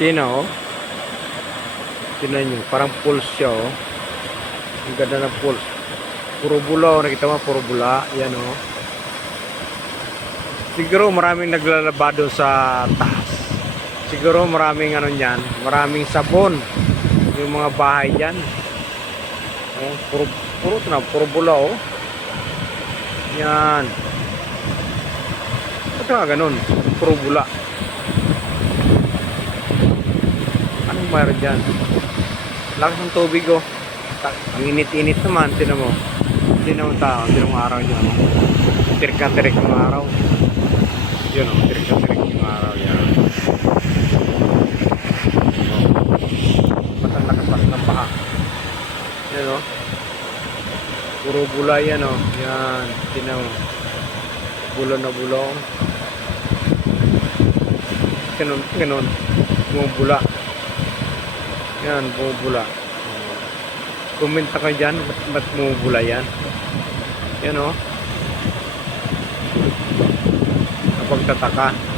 Sino? Tingnan nyo, parang pulse siya oh. Ang ganda ng pulse. Puro bula oh, nakita mo, puro bula. Yan oh. Siguro maraming naglalabado sa taas. Siguro maraming ano niyan, maraming sabon. Yung mga bahay diyan. Oh, puro puro na, puro bula oh. Yan. Ba't nga ganun? Puro bula. Mayroon dyan? Lakas ng tubig oh. Ang init-init naman, tinan mo. Hindi naman tao, hindi naman araw dyan. Oh. Tirik-tirik yung araw. Yun oh, tirik-tirik yung araw yan. Ba't ang ng baha? Yan oh. Puro bula yan oh. Yan, tinan mo. Bulo na bulong. Ganun, ganun. Bumubula. Yan, bumubula. Kumenta ka dyan, ba't, ba't bumubula yan? Yan o. Kapag tataka.